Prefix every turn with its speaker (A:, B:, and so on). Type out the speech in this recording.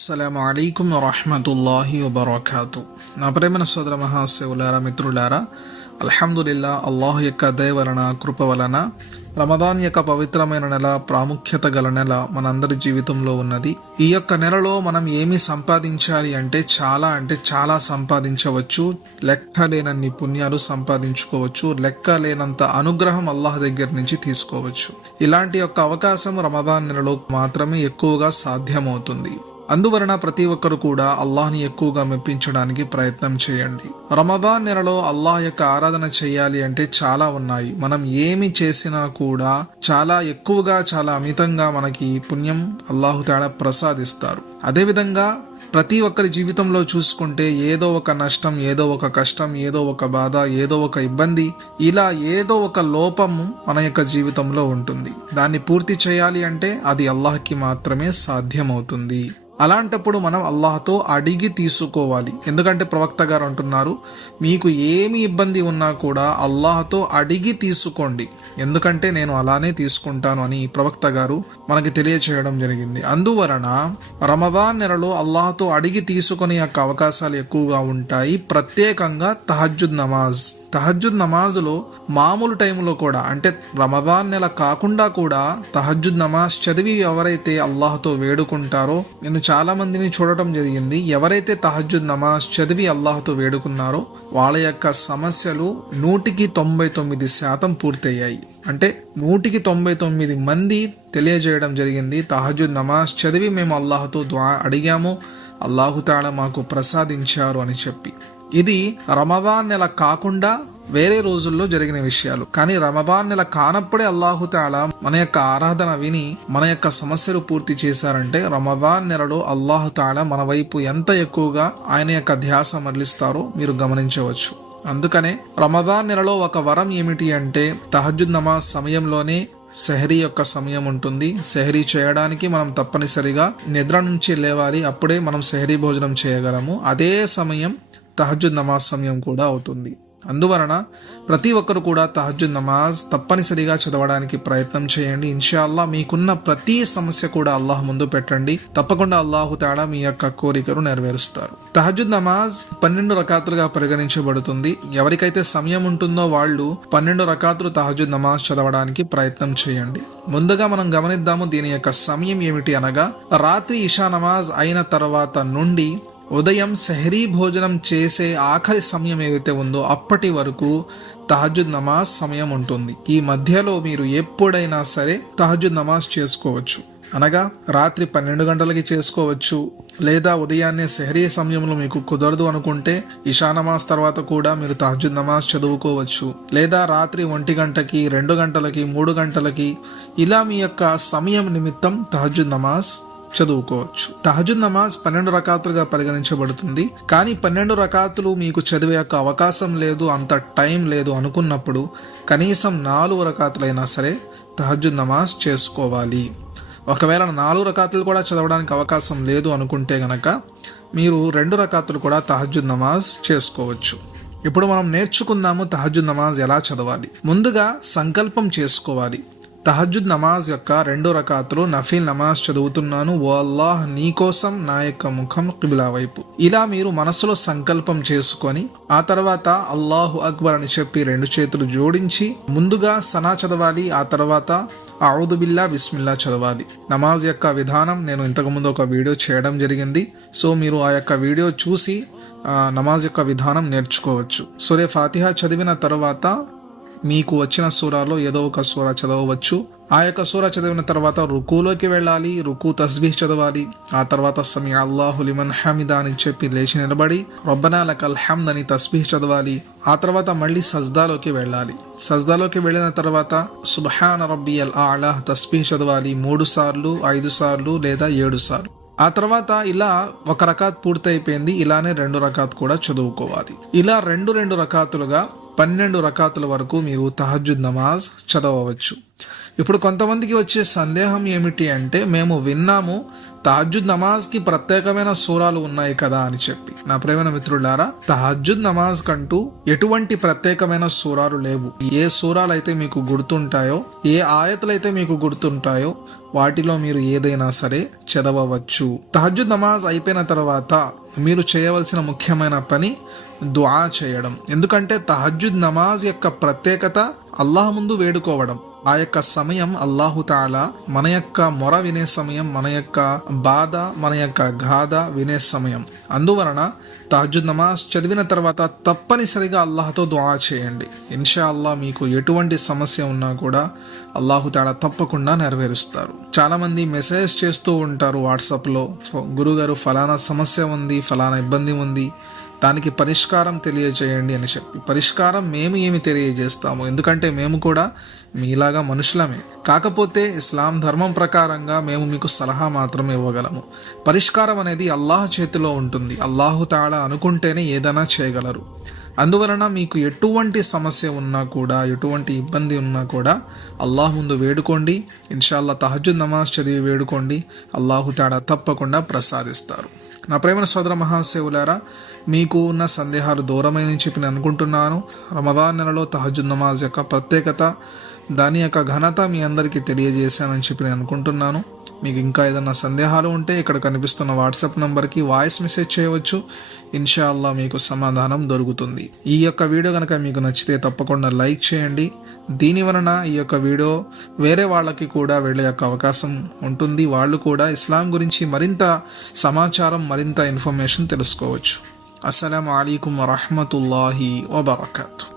A: అస్సలం అయికం వరహమతుల్లాహి వబర్కాతు. నా ప్రేమన సోదర మహాశివులారా మిత్రులారా అల్హమ్దుల్లా అల్లాహ్ యొక్క దయ వలన కృప వలన రమదాన్ యొక్క పవిత్రమైన నెల ప్రాముఖ్యత గల నెల మనందరి జీవితంలో ఉన్నది. ఈ యొక్క నెలలో మనం ఏమి సంపాదించాలి అంటే చాలా అంటే చాలా సంపాదించవచ్చు. లెక్క లేనన్ని పుణ్యాలు సంపాదించుకోవచ్చు. లెక్క లేనంత అనుగ్రహం అల్లాహ్ దగ్గర నుంచి తీసుకోవచ్చు. ఇలాంటి యొక్క అవకాశం రమదాన్ నెలలో మాత్రమే ఎక్కువగా సాధ్యమవుతుంది. అందువలన ప్రతి ఒక్కరు కూడా అల్లాహ్ని ఎక్కువగా మెప్పించడానికి ప్రయత్నం చేయండి. రమదాన్ నెలలో అల్లాహ్ యొక్క ఆరాధన చేయాలి అంటే చాలా ఉన్నాయి. మనం ఏమి చేసినా కూడా చాలా ఎక్కువగా చాలా అమితంగా మనకి పుణ్యం అల్లాహు తేడా ప్రసాదిస్తారు. అదేవిధంగా ప్రతి ఒక్కరి జీవితంలో చూసుకుంటే ఏదో ఒక నష్టం ఏదో ఒక కష్టం ఏదో ఒక బాధ ఏదో ఒక ఇబ్బంది ఇలా ఏదో ఒక లోపము మన యొక్క జీవితంలో ఉంటుంది. దాన్ని పూర్తి చేయాలి అంటే అది అల్లాహ్కి మాత్రమే సాధ్యమవుతుంది. అలాంటప్పుడు మనం అల్లాహ్తో అడిగి తీసుకోవాలి. ఎందుకంటే ప్రవక్త గారు అంటున్నారు మీకు ఏమి ఇబ్బంది ఉన్నా కూడా అల్లాహ్తో అడిగి తీసుకోండి. ఎందుకంటే నేను అలానే తీసుకుంటాను అని ప్రవక్త గారు మనకి తెలియచేయడం జరిగింది. అందువలన రమదాన్ నెలలో అల్లాహతో అడిగి తీసుకునే యొక్క అవకాశాలు ఎక్కువగా ఉంటాయి. ప్రత్యేకంగా తహజుద్ నమాజ్. తహజుద్ నమాజ్లో మామూలు టైంలో కూడా అంటే రమదాన్ నెల కాకుండా కూడా తహజుద్ నమాజ్ చదివి ఎవరైతే అల్లాహ్తో వేడుకుంటారో నేను చాలా మందిని చూడటం జరిగింది. ఎవరైతే తహజుద్ నమాజ్ చదివి అల్లాహ్తో వేడుకున్నారో వాళ్ళ యొక్క సమస్యలు నూటికి తొంభై తొమ్మిది శాతం పూర్తయ్యాయి. అంటే నూటికి తొంభై తొమ్మిది మంది తెలియజేయడం జరిగింది తహజుద్ నమాజ్ చదివి మేము అల్లాహ్తో ద్వా అడిగాము అల్లాహుతాళ మాకు ప్రసాదించారు అని చెప్పి. ఇది రమదాన్ నెల కాకుండా వేరే రోజుల్లో జరిగిన విషయాలు. కానీ రమదాన్ నెల కానప్పుడే అల్లాహుతాల మన యొక్క ఆరాధన విని మన యొక్క సమస్యలు పూర్తి చేశారంటే రమదాన్ నెలలో అల్లాహుతాల మన వైపు ఎంత ఎక్కువగా ఆయన యొక్క ధ్యాస మరలిస్తారో మీరు గమనించవచ్చు. అందుకనే రమదాన్ నెలలో ఒక వరం ఏమిటి అంటే తహజుద్ నమాజ్ సమయంలోనే సెహరీ యొక్క సమయం ఉంటుంది. సెహరీ చేయడానికి మనం తప్పనిసరిగా నిద్ర నుంచి లేవాలి. అప్పుడే మనం సెహరీ భోజనం చేయగలము. అదే సమయం తహజుద్ నమాజ్ సమయం కూడా అవుతుంది. అందువలన ప్రతి ఒక్కరు కూడా తహజుద్ నమాజ్ తప్పనిసరిగా చదవడానికి ప్రయత్నం చేయండి. ఇన్షాల్లా మీకున్న ప్రతి సమస్య కూడా అల్లాహ్ ముందు పెట్టండి. తప్పకుండా అల్లాహు తేడా మీ యొక్క కోరికను నెరవేరుస్తారు. తహజుద్ నమాజ్ పన్నెండు రకాతులుగా పరిగణించబడుతుంది. ఎవరికైతే సమయం ఉంటుందో వాళ్ళు పన్నెండు రకాతులు తహజుద్ నమాజ్ చదవడానికి ప్రయత్నం చేయండి. ముందుగా మనం గమనిద్దాము దీని యొక్క సమయం ఏమిటి అనగా రాత్రి ఇషా నమాజ్ అయిన తర్వాత నుండి ఉదయం సెహరీ భోజనం చేసే ఆఖరి సమయం ఏదైతే ఉందో అప్పటి వరకు తహజుద్ నమాజ్ సమయం ఉంటుంది. ఈ మధ్యలో మీరు ఎప్పుడైనా సరే తహజుద్ నమాజ్ చేసుకోవచ్చు. అనగా రాత్రి పన్నెండు గంటలకి చేసుకోవచ్చు. లేదా ఉదయాన్నే సెహరీ సమయంలో మీకు కుదరదు అనుకుంటే ఇషా నమాజ్ తర్వాత కూడా మీరు తహజుద్ నమాజ్ చదువుకోవచ్చు. లేదా రాత్రి ఒంటి గంటకి రెండు గంటలకి మూడు గంటలకి ఇలా మీ యొక్క సమయం నిమిత్తం తహజుద్ నమాజ్ చదువుకోవచ్చు. తహజుద్ నమాజ్ పన్నెండు రకాతులుగా పరిగణించబడుతుంది. కానీ పన్నెండు రకాతులు మీకు చదివే యొక్క అవకాశం లేదు అంత టైం లేదు అనుకున్నప్పుడు కనీసం నాలుగు రకాతులైనా సరే తహజుద్ నమాజ్ చేసుకోవాలి. ఒకవేళ నాలుగు రకాతులు కూడా చదవడానికి అవకాశం లేదు అనుకుంటే గనక మీరు రెండు రకాతులు కూడా తహజుద్ నమాజ్ చేసుకోవచ్చు. ఇప్పుడు మనం నేర్చుకుందాము తహజుద్ నమాజ్ ఎలా చదవాలి. ముందుగా సంకల్పం చేసుకోవాలి. తహజుద్ నమాజ్ యొక్క రెండో రకాతులు నఫీల్ నమాజ్ చదువుతున్నాను. ఓ అల్లాహ్ నీ కోసం నా యొక్క ముఖం కిబిలా వైపు. ఇలా మీరు మనసులో సంకల్పం చేసుకొని ఆ తర్వాత అల్లాహు అక్బర్ అని చెప్పి రెండు చేతులు జోడించి ముందుగా సనా చదవాలి ఆ తర్వాత బిల్లా బిస్మిల్లా చదవాలి. నమాజ్ యొక్క విధానం నేను ఇంతకుముందు ఒక వీడియో చేయడం జరిగింది. సో మీరు ఆ యొక్క వీడియో చూసి నమాజ్ యొక్క విధానం నేర్చుకోవచ్చు. సూర్య ఫాతిహా చదివిన తర్వాత మీకు వచ్చిన సూరాలో ఏదో ఒక సూర చదవవచ్చు. ఆ యొక్క సూర చదివిన తర్వాత రుకులోకి వెళ్ళాలి రుకు తస్బీహ్ చదవాలి. ఆ తర్వాత సమీ అల్లాహు లిమన్ హమిదా అని చెప్పి లేచి నిలబడి రొబ్బనా లకల్ హమ్ద్ అని తస్బీహ్ చదవాలి. ఆ తర్వాత మళ్ళీ సజ్దాలోకి వెళ్ళాలి. సజ్దాలోకి వెళ్ళిన తర్వాత సుబ్హాన రబ్బి అల్ ఆలా తస్బీహ్ చదవాలి. మూడు సార్లు ఐదు సార్లు లేదా ఏడు సార్లు. ఆ తర్వాత ఇలా ఒక రకాత్ పూర్తయిపోయింది. ఇలానే రెండు రకాత్ కూడా చదువుకోవాలి. ఇలా రెండు రెండు రకాతులుగా పన్నెండు రకాతుల వరకు మీరు తహజుద్ నమాజ్ చదవవచ్చు. ఇప్పుడు కొంతమందికి వచ్చే సందేహం ఏమిటి అంటే మేము విన్నాము తహజుద్ నమాజ్కి ప్రత్యేకమైన సూరాలు ఉన్నాయి కదా అని చెప్పి. నా ప్రేమైన మిత్రులారా తహజుద్ నమాజ్ కంటూ ఎటువంటి ప్రత్యేకమైన సూరాలు లేవు. ఏ సూరాలు అయితే మీకు గుర్తుంటాయో ఏ ఆయతలు అయితే మీకు గుర్తుంటాయో వాటిలో మీరు ఏదైనా సరే చదవవచ్చు. తహజుద్ నమాజ్ అయిపోయిన తర్వాత మీరు చేయవలసిన ముఖ్యమైన పని దుఆ చేయడం. ఎందుకంటే తహజుద్ నమాజ్ యొక్క ప్రత్యేకత అల్లాహ్ ముందు వేడుకోవడం. ఆ యొక్క సమయం అల్లాహుతాలా మన యొక్క మొర వినే సమయం మన యొక్క బాధ మన యొక్క గాథ వినే సమయం. అందువలన తహజుద్ నమాజ్ చదివిన తర్వాత తప్పనిసరిగా అల్లాహతో దువా చేయండి. ఇన్షా అల్లాహ్ మీకు ఎటువంటి సమస్య ఉన్నా కూడా అల్లాహుతాడ తప్పకుండా నెరవేరుస్తారు. చాలామంది మెసేజ్ చేస్తూ ఉంటారు వాట్సాప్లో గురుగారు ఫలానా సమస్య ఉంది ఫలానా ఇబ్బంది ఉంది దానికి పరిష్కారం తెలియజేయండి అని చెప్పి. పరిష్కారం మేము ఏమి తెలియజేస్తాము? ఎందుకంటే మేము కూడా మీలాగా మనుషులమే. కాకపోతే ఇస్లాం ధర్మం ప్రకారంగా మేము మీకు సలహా మాత్రమే ఇవ్వగలము. పరిష్కారం అనేది అల్లాహ్ చేతిలో ఉంటుంది. అల్లాహు తాళ అనుకుంటేనే ఏదైనా చేయగలరు. అందువలన మీకు ఎటువంటి సమస్య ఉన్నా కూడా ఎటువంటి ఇబ్బంది ఉన్నా కూడా అల్లాహ్ ముందు వేడుకోండి. ఇన్షాల్లా తహజుద్ నమాజ్ చదివి వేడుకోండి. అల్లాహు తేడా తప్పకుండా ప్రసాదిస్తారు. నా ప్రేమ సోదర మహాసేవులారా మీకు ఉన్న సందేహాలు దూరమైనని చెప్పి నేను అనుకుంటున్నాను. రమదాన్ నెలలో తహజు నమాజ్ యొక్క ప్రత్యేకత దాని యొక్క ఘనత మీ అందరికీ తెలియజేశానని చెప్పి నేను అనుకుంటున్నాను. మీకు ఇంకా ఏదైనా సందేహాలు ఉంటే ఇక్కడ కనిపిస్తున్న వాట్సాప్ నంబర్కి వాయిస్ మెసేజ్ చేయవచ్చు. ఇన్షాల్లా మీకు సమాధానం దొరుకుతుంది. ఈ యొక్క వీడియో కనుక మీకు నచ్చితే తప్పకుండా లైక్ చేయండి. దీని వలన ఈ యొక్క వీడియో వేరే వాళ్ళకి కూడా వెళ్ళే యొక్క అవకాశం ఉంటుంది. వాళ్ళు కూడా ఇస్లాం గురించి మరింత సమాచారం మరింత ఇన్ఫర్మేషన్ తెలుసుకోవచ్చు. అస్సలం అయికం వరహమతుల్లాహి వబర్కాతు.